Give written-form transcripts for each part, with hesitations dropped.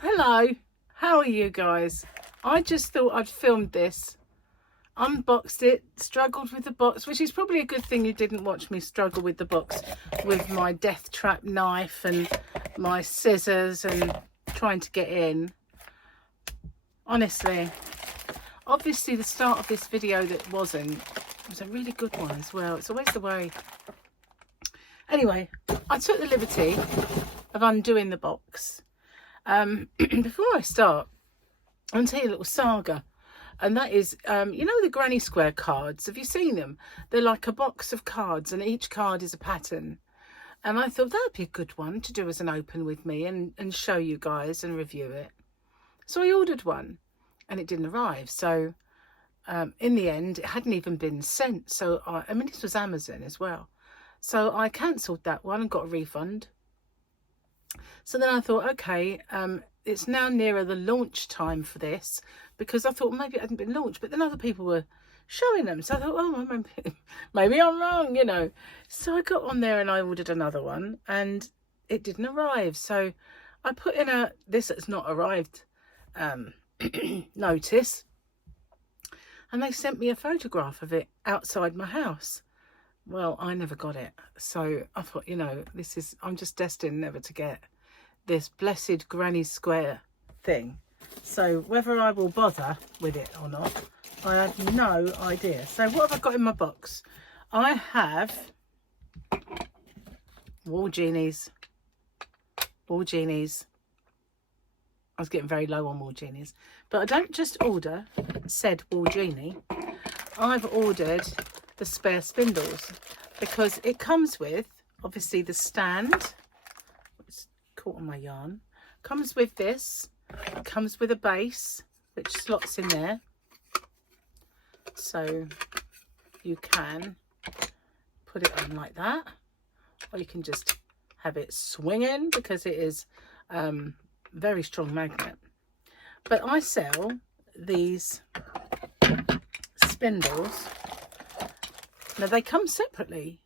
Hello, how are you guys? I just thought I'd filmed this, unboxed it, struggled with the box, which is probably a good thing you didn't watch me struggle with the box with my death trap knife and my scissors and trying to get in. Honestly, obviously the start of this video that was a really good one as well. It's always the way. Anyway, I took the liberty of undoing the box. Before I start, I'll tell you a little saga, and that is, you know the granny square cards, have you seen them? They're like a box of cards and each card is a pattern, and I thought that'd be a good one to do as an open with me and show you guys and review it. So I ordered one and it didn't arrive, so in the end it hadn't even been sent. So I mean, this was Amazon as well, so I cancelled that one and got a refund. So then I thought, okay, it's now nearer the launch time for this, because I thought maybe it hadn't been launched, but then other people were showing them. So I thought, oh, maybe I'm wrong, you know. So I got on there and I ordered another one and it didn't arrive. So I put in this has not arrived notice, and they sent me a photograph of it outside my house. Well, I never got it. So I thought, you know, I'm just destined never to get this blessed granny square thing. So whether I will bother with it or not, I have no idea. So what have I got in my box? I have wall genies. Wall genies. I was getting very low on wall genies. But I don't just order said wall genie. I've ordered the spare spindles, because it comes with obviously the stand. It's caught on my yarn. Comes with this. It comes with a base which slots in there, so you can put it on like that, or you can just have it swinging, because it is very strong magnet. But I sell these spindles. Now they come separately.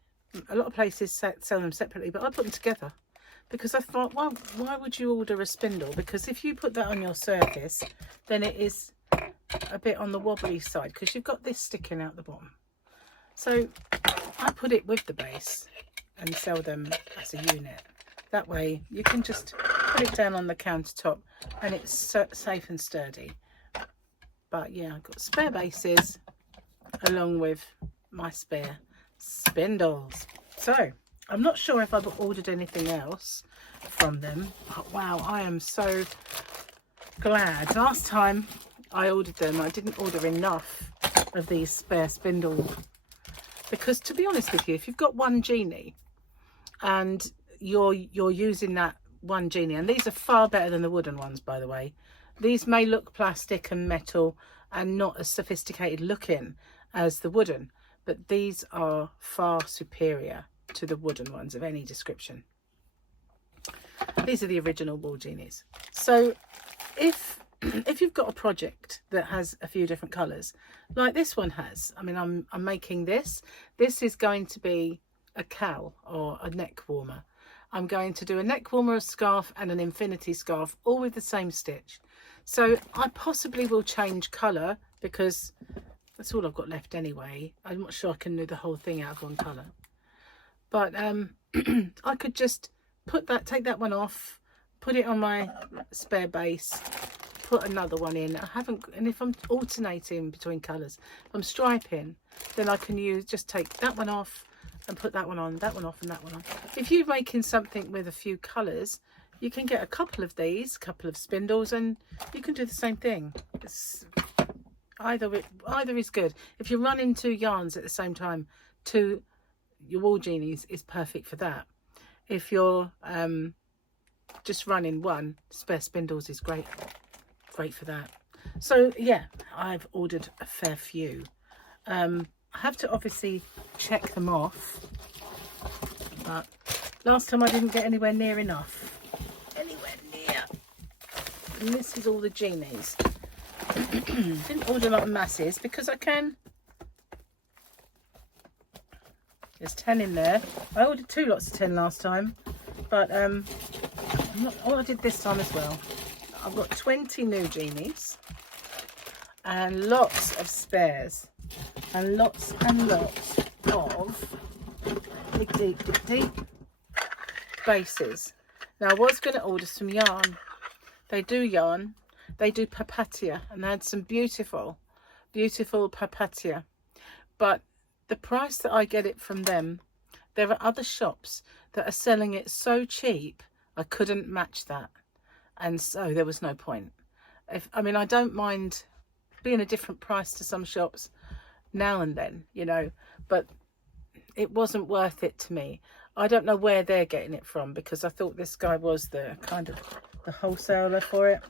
A lot of places sell them separately, but I put them together because I thought, well, why would you order a spindle? Because if you put that on your surface, then it is a bit on the wobbly side, because you've got this sticking out the bottom. So I put it with the base and sell them as a unit. That way you can just put it down on the countertop and it's safe and sturdy. But yeah, I've got spare bases along with my spare spindles. So I'm not sure if I've ordered anything else from them, but wow, I am so glad. Last time I ordered them, I didn't order enough of these spare spindles, because to be honest with you, if you've got one genie and you're using that one genie, and these are far better than the wooden ones, by the way. These may look plastic and metal and not as sophisticated looking as the wooden, but these are far superior to the wooden ones of any description. These are the original wall genies. So if you've got a project that has a few different colors like this one has, I mean, I'm making this is going to be a cowl or a neck warmer. I'm going to do a neck warmer, a scarf and an infinity scarf, all with the same stitch. So I possibly will change color, because that's all I've got left anyway. I'm not sure I can do the whole thing out of one colour. But I could just take that one off, put it on my spare base, put another one in. And if I'm alternating between colours, if I'm striping, then I can just take that one off and put that one on, that one off and that one on. If you're making something with a few colours, you can get a couple of these, a couple of spindles, and you can do the same thing. Either is good. If you're running two yarns at the same time, your wall genies is perfect for that. If you're just running one, spare spindles is great for that. So yeah, I've ordered a fair few. I have to obviously check them off, but last time I didn't get anywhere near enough. And this is all the genies. Didn't order a lot of masses because I can. There's 10 in there. I ordered 2 lots of 10 last time, but I did this time as well. I've got 20 new genies and lots of spares and lots of deep bases. Now I was going to order some yarn. They do yarn, they do papatia, and they had some beautiful papatia, but the price that I get it from them, there are other shops that are selling it so cheap I couldn't match that, and so there was no point. I mean, I don't mind being a different price to some shops now and then, you know, but it wasn't worth it to me. I don't know where they're getting it from, because I thought this guy was the kind of the wholesaler for it.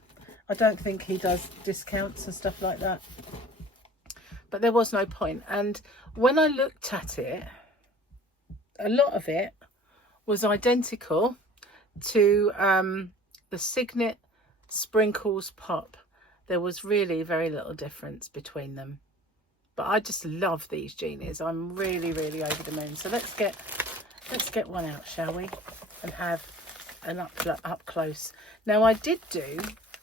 I don't think he does discounts and stuff like that, but there was no point. And when I looked at it, a lot of it was identical to the Signet Sprinkles Pop. There was really very little difference between them, but I just love these genies. I'm really over the moon. So let's get one out, shall we, and have an up close. Now I did do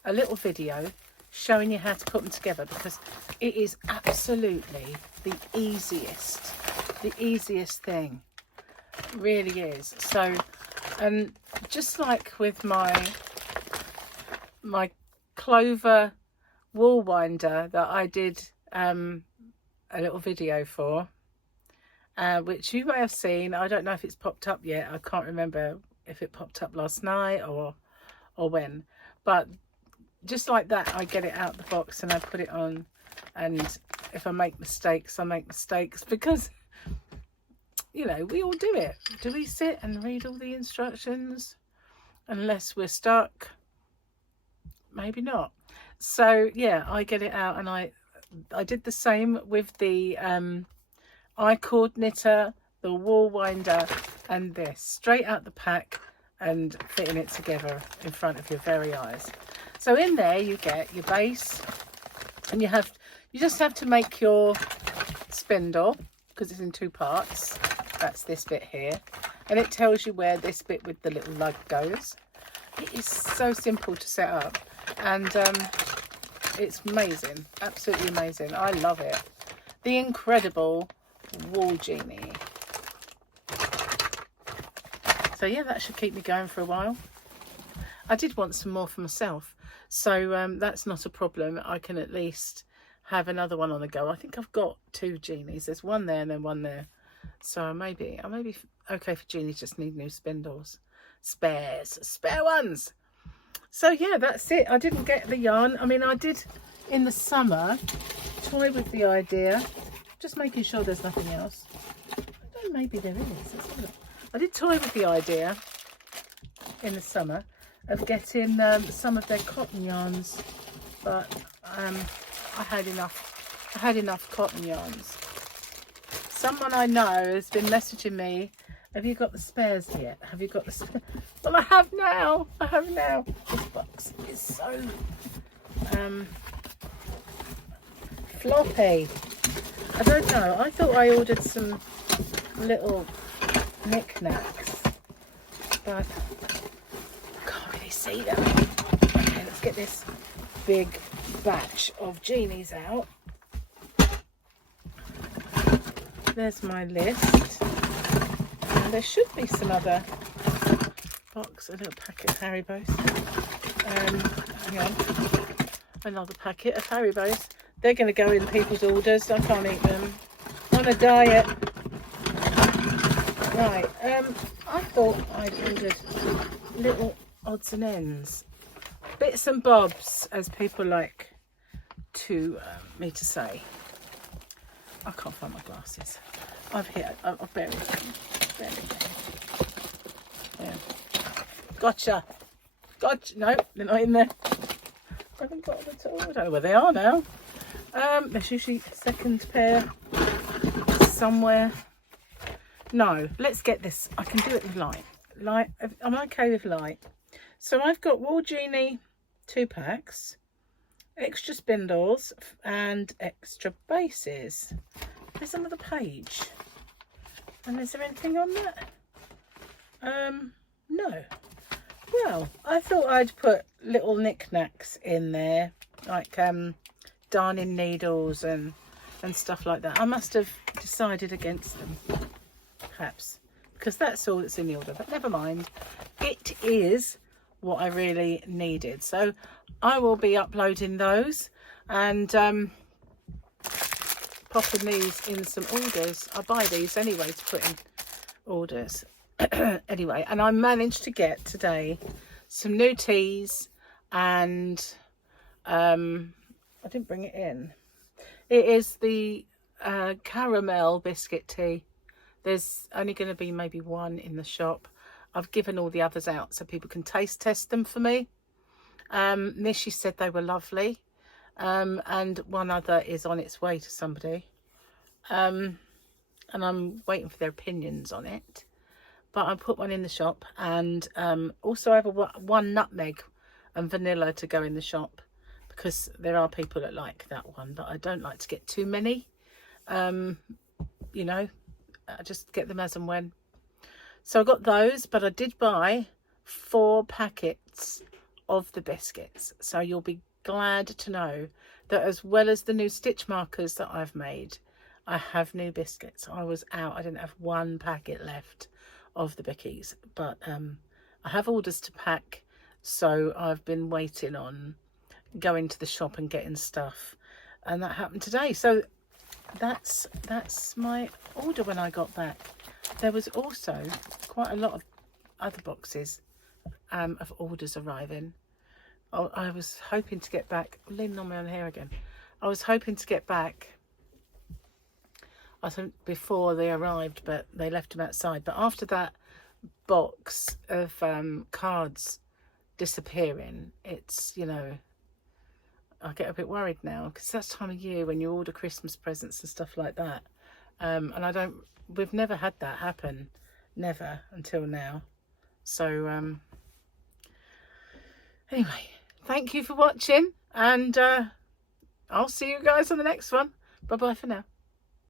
a little video showing you how to put them together, because it is absolutely the easiest thing. It really is. So, and just like with my clover wool winder that I did a little video for, which you may have seen. I don't know if it's popped up yet. I can't remember if it popped up last night or when, but just like that, I get it out the box and I put it on, and if I make mistakes, I make mistakes, because, you know, we all do it. Do we sit and read all the instructions unless we're stuck? Maybe not. So yeah, I get it out, and I did the same with the I-cord knitter, the wool winder, and this, straight out the pack and fitting it together in front of your very eyes. So in there you get your base, and you just have to make your spindle, because it's in 2 parts. That's this bit here, and it tells you where this bit with the little lug goes. It is so simple to set up, and it's amazing, absolutely amazing. I love it. The incredible wool genie. So yeah, that should keep me going for a while. I did want some more for myself, so that's not a problem. I can at least have another one on the go. I think I've got 2 genies. There's one there and then one there, so I may be okay for genies. Just need new spindles, spare ones. So yeah, that's it. I didn't get the yarn. I mean, I did in the summer toy with the idea, just making sure there's nothing else. I don't know, maybe there is. Let's have a look. I did toy with the idea in the summer of getting some of their cotton yarns, but I had enough cotton yarns. Someone I know has been messaging me, have you got the spares yet? Have you got the spares? Well, I have now. This box is so floppy. I don't know. I thought I ordered some little knickknacks, but I can't really see them. Okay, let's get this big batch of genies out. There's my list, and there should be some other box, a little packet of Haribos. Hang on, another packet of Haribos. They're going to go in people's orders. I can't eat them. On a diet. Right, I thought I'd ordered little odds and ends, bits and bobs, as people like to me to say. I can't find my glasses. I've buried them. Yeah. Gotcha. No, they're not in there. I haven't got them at all. I don't know where they are now. There's usually a second pair somewhere. No, let's get this. I can do it with light. I'm okay with light. So I've got wool genie 2 packs, extra spindles and extra bases. There's another page. And is there anything on that? No. Well, I thought I'd put little knickknacks in there, like darning needles and stuff like that. I must have decided against them, perhaps, because that's all that's in the order, but never mind. It is what I really needed. So I will be uploading those and popping these in some orders. I buy these anyway to put in orders. Anyway, and I managed to get today some new teas, and I didn't bring it in. It is the caramel biscuit tea. There's only going to be maybe one in the shop. I've given all the others out so people can taste test them for me. Nishi said they were lovely, and one other is on its way to somebody, and I'm waiting for their opinions on it. But I put one in the shop, and also I have one nutmeg and vanilla to go in the shop, because there are people that like that one, but I don't like to get too many. You know, I just get them as and when. So I got those, but I did buy 4 packets of the biscuits. So you'll be glad to know that as well as the new stitch markers that I've made, I have new biscuits. I was out. I didn't have 1 packet left of the bickies, but I have orders to pack, so I've been waiting on going to the shop and getting stuff, and that happened today. So that's my order when I got back. There was also quite a lot of other boxes of orders arriving. I was hoping to get back. I'm leaning on my own hair again. I was hoping to get back, I think, before they arrived, but they left them outside. But after that box of cards disappearing, it's, you know, I get a bit worried now, because that's time of year when you order Christmas presents and stuff like that. And we've never had that happen, never until now. So anyway, thank you for watching, and I'll see you guys on the next one. Bye bye for now.